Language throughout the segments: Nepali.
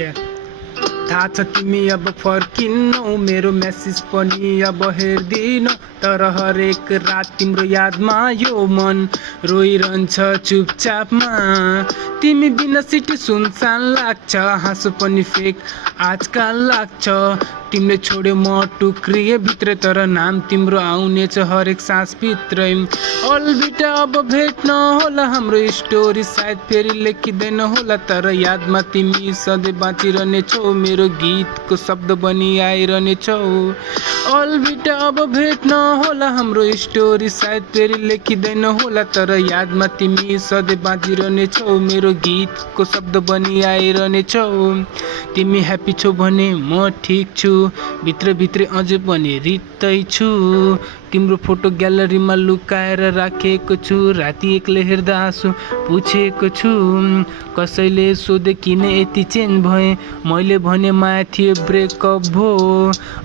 Yeah. थाहा छ तिमी अब फर्किनौ, मेरो मेसेज पनि अब हेर्दिनौ, तर हरेक रात तिम्रो यादमा यो मन रोइरहन्छ चुपचापमा। तिमी बिना सिटी सुनसान लाग्छ, हाँसो पनि फेक आजकल लाग्छ। तिमीले छोड्यो म टुक्रिए भित्र, तर नाम तिम्रो आउनेछ हरेक सास भित्रै। अलबिटा अब भेट्न होला, हाम्रो स्टोरी सायद फेरि लेखिँदैन होला, तर यादमा तिमी सधैँ बाँचिरहनेछौ, मेरो गीतको शब्द बनी आइरहनेछौ। अलबिटा अब भेट्न होला, हाम्रो स्टोरी सायद फेरि लेखिँदैन होला, तर यादमा तिमी सधैँ बाँचिरहनेछौ, मेरो गीतको शब्द बनी आइरहनेछौ। तिमी ह्याप्पी छौ भने म ठिक छु, भित्र भित्रै अझै पनि रित्तै छु। तिम्रो फोटो ग्यालरीमा लुकाएर राखेको छु, राति एक्लै हेर्दा आँसु पुछेको छु। कसैले सोधे किन यति चेन्ज भए, मैले भने माया थियो ब्रेकअप भो।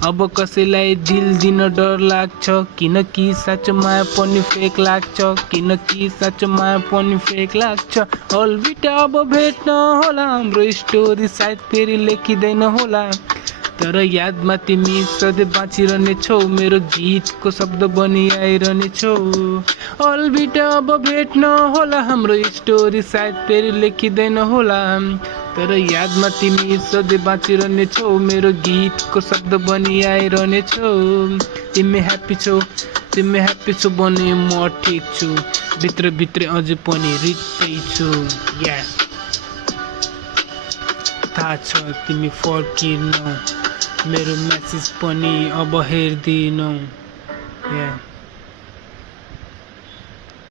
अब कसैलाई दिल दिन डर लाग्छ, किनकि साँचो माया पनि फेक लाग्छ, किनकि साँचो माया पनि फेक लाग्छ। अलबिटा अब भेट्न होला, हाम्रो स्टोरी सायद फेरि लेखिँदैन होला, तर यादमा तिमी सधैँ बाँचिरहनेछौ, मेरो गीतको शब्द बनी आइरहनेछौ। अलबिटा अब भेट्न होला, हाम्रो स्टोरी सायद फेरि लेखिँदैन होला, तर यादमा तिमी सधैँ बाँचिरहनेछौ, मेरो गीतको शब्द बनी आइरहनेछौ। तिमी ह्याप्पी छौ भने म ठिक छु, भित्र भित्रै अझै पनि रित्तै छु। या थाहा छ तिमी फर्किनौ, मेरो मेसेज पनि अब हेर्दिनौ।